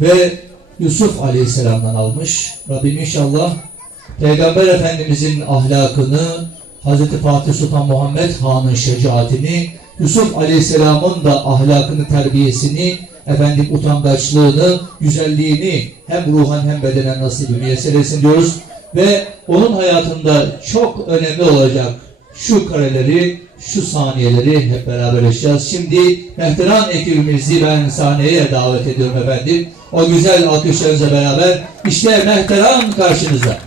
ve Yusuf Aleyhisselam'dan almış. Rabbim inşallah Peygamber Efendimizin ahlakını, Hz. Fatih Sultan Muhammed Han'ın şecaatini, Yusuf Aleyhisselam'ın da ahlakını, terbiyesini, efendim utangaçlığını, güzelliğini hem ruhan hem bedenen nasip müyesser etsin diyoruz. Ve onun hayatında çok önemli olacak şu kareleri, şu saniyeleri hep beraber yaşayacağız. Şimdi Mehteran ekibimizi ben sahneye davet ediyorum efendim. O güzel alkışlarınızla beraber işte Mehteran karşınızda.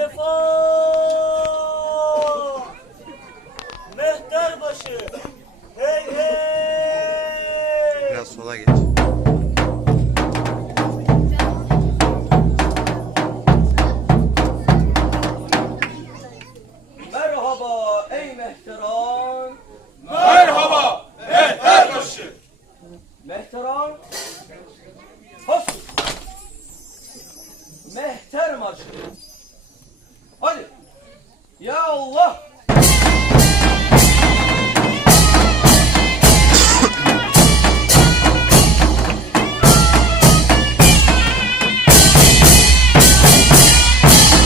Sefa Mehter başı! Hey hey! Biraz sola geç. Merhaba ey mehteran! Merhaba Mehterbaşı. Mehteran! Hoş Mehter marşı Ya Allah